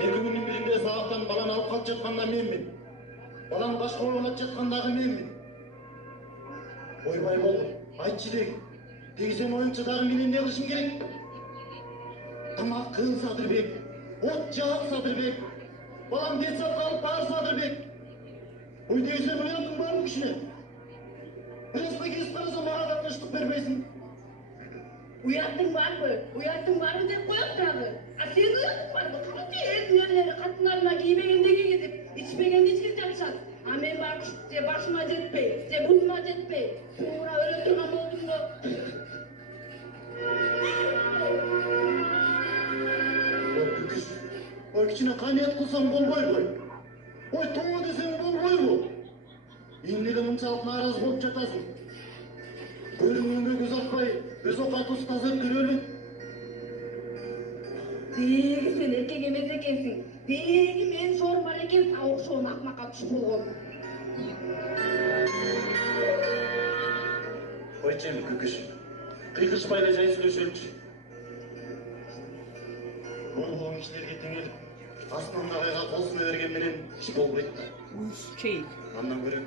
Эки күндүн биринде сабактан баланы алып калып жатканда менмин. Баланы башка ойлоп жаткан дагы менмин. Ойбай болгон, айтчы деги. Теги сен оюнчу дагы мен эмне кылышым керек? Тамак кыл Садырбек, от жаап Садырбек, балам детсадка алып бар Садырбек. Ой теги сен ояндың барбы кичине? Пресска кесип карасам мага да тынчтык бербейсиң. Уяттың барбы деп коет дагы. А сен уяттың барбы? Кантип эрдинерлери катындарына кийбегенде кийгизип, ичпегенде ичкирип жатышат. А мен барып же башыма жетпей, же мурдума жетпей, туура өлө турган болдум да. Ой кичине камият кылсаң болбойбу? Ой тоо десең болбойбу? Эмнеге мынчалык нааразы болуп жатасың? Көрүнгөнгө көз атпай, өз окатыбыз таза көрөлү. Деги сен эркек эмес экенсиң. Деги мен шорум бар экен, окшогон акмакка түшүп болгон. Койчу эми күкүш. Кыйкылышпай эле жай сүйлөшөлүчү. Болгон кишилерге теңелип, асман агайга кол сына берген менен иш болбойт да. Чей. Андан көрө